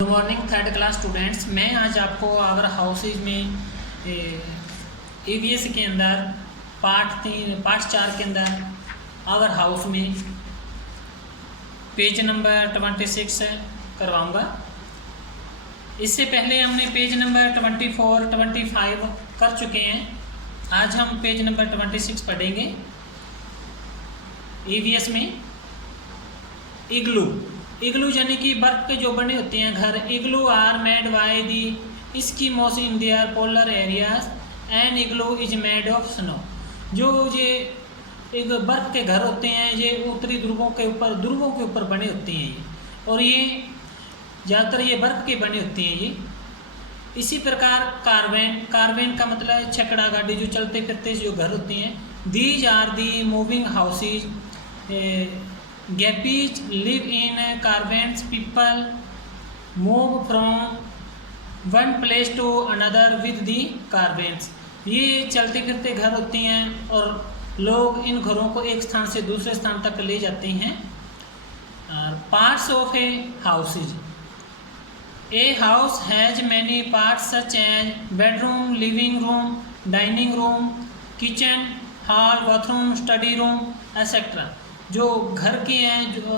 Good morning third class students. मैं आज आपको आवर हाउसेज में ईवीएस के अंदर पार्ट 4 के अंदर आवर हाउस में पेज नंबर 26 करवाऊंगा। इससे पहले हमने पेज नंबर 24, 25 कर चुके हैं। आज हम पेज नंबर 26 पढ़ेंगे। ईवीएस में इग्लू यानी कि बर्फ के जो बने होते हैं घर। Igloo are made by the Eskimos in their polar areas and igloo is made of snow. जो ये एक बर्फ के घर होते हैं, ये उत्तरी ध्रुवों के ऊपर बने होते हैं ये, और ये ज़्यादातर ये बर्फ के बने होते हैं ये। इसी प्रकार कारवेन का मतलब है छकड़ा गाड़ी, जो चलते फिरते जो घर होते हैं। These are the moving houses. Gappies live in caravans. People move from one place to another with the caravans. ये चलते फिरते घर होते हैं और लोग इन घरों को एक स्थान से दूसरे स्थान तक ले जाते हैं। Parts of a houses. A house has many parts such as bedroom, living room, dining room, kitchen, hall, bathroom, study room, etc. जो घर के हैं, जो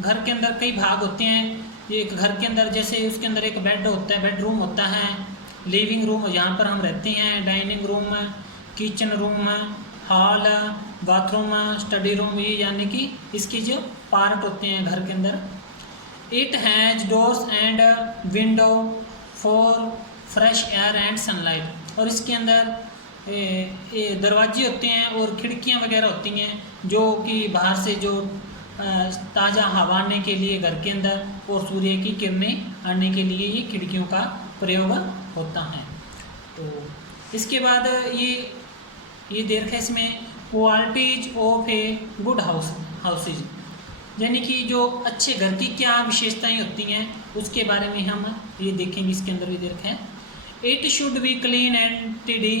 घर के अंदर कई भाग होते हैं। एक घर के अंदर जैसे उसके अंदर एक बेड होता है, बेडरूम होता है, लिविंग रूम जहाँ पर हम रहते हैं, dining room, kitchen room, hall, bathroom, study room, ये यानी कि इसकी जो पार्ट होते हैं घर के अंदर। It has doors and window for fresh air and sunlight. और इसके अंदर दरवाजे होते हैं और खिड़कियां वगैरह होती हैं, जो कि बाहर से जो ताज़ा हवा आने के लिए घर के अंदर और सूर्य की किरणें आने के लिए ये खिड़कियों का प्रयोग होता है। तो इसके बाद ये दे रखा है इसमें qualities of a good houses, यानी कि जो अच्छे घर की क्या विशेषताएं होती हैं उसके बारे में हम ये देखेंगे। इसके अंदर भी दे रखा है it should be clean and tidy.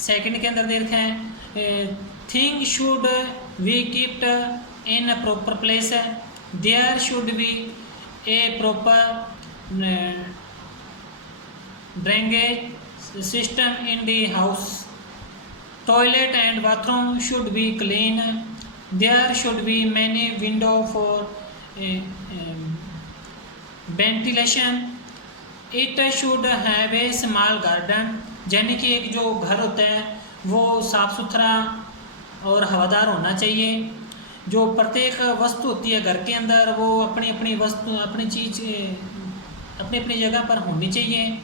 Second के अंदर दे रखा है thing should be kept in a proper place. There should be a proper drainage system in the house. Toilet and bathroom should be clean. There should be many window for ventilation. It should have a small garden, यानी कि एक जो घर होता है वो साफ़ सुथरा और हवादार होना चाहिए। जो प्रत्येक वस्तु होती है घर के अंदर वो अपनी अपनी वस्तु अपनी चीज़ अपनी अपनी जगह पर होनी चाहिए।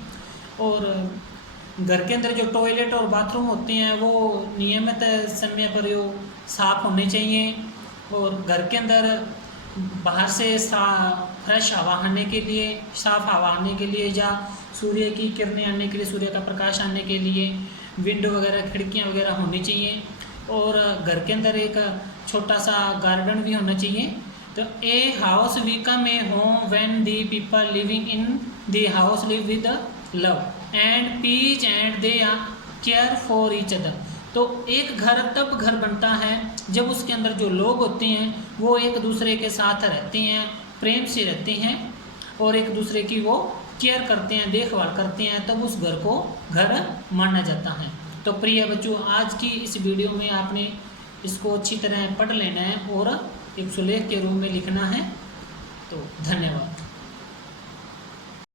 और घर के अंदर जो टॉयलेट और बाथरूम होते हैं वो नियमित समय पर यो साफ़ होने चाहिए। और घर के अंदर बाहर से फ्रेश हवा आने के लिए, साफ़ हवा आने के लिए, या सूर्य की किरणें आने के लिए, सूर्य का प्रकाश आने के लिए विंडो वगैरह, खिड़कियां वगैरह होनी चाहिए। और घर के अंदर एक छोटा सा गार्डन भी होना चाहिए। तो a house become a home when the people living in the house live with love and peace and they care for each other. तो एक घर तब घर बनता है जब उसके अंदर जो लोग होते हैं वो एक दूसरे के साथ रहते हैं, प्रेम से रहते हैं और एक दूसरे की वो केयर करते हैं, देखभाल करते हैं, तब उस घर को घर माना जाता है। तो प्रिय बच्चों, आज की इस वीडियो में आपने इसको अच्छी तरह पढ़ लेना है और एक सुलेख के रूप में लिखना है। तो धन्यवाद।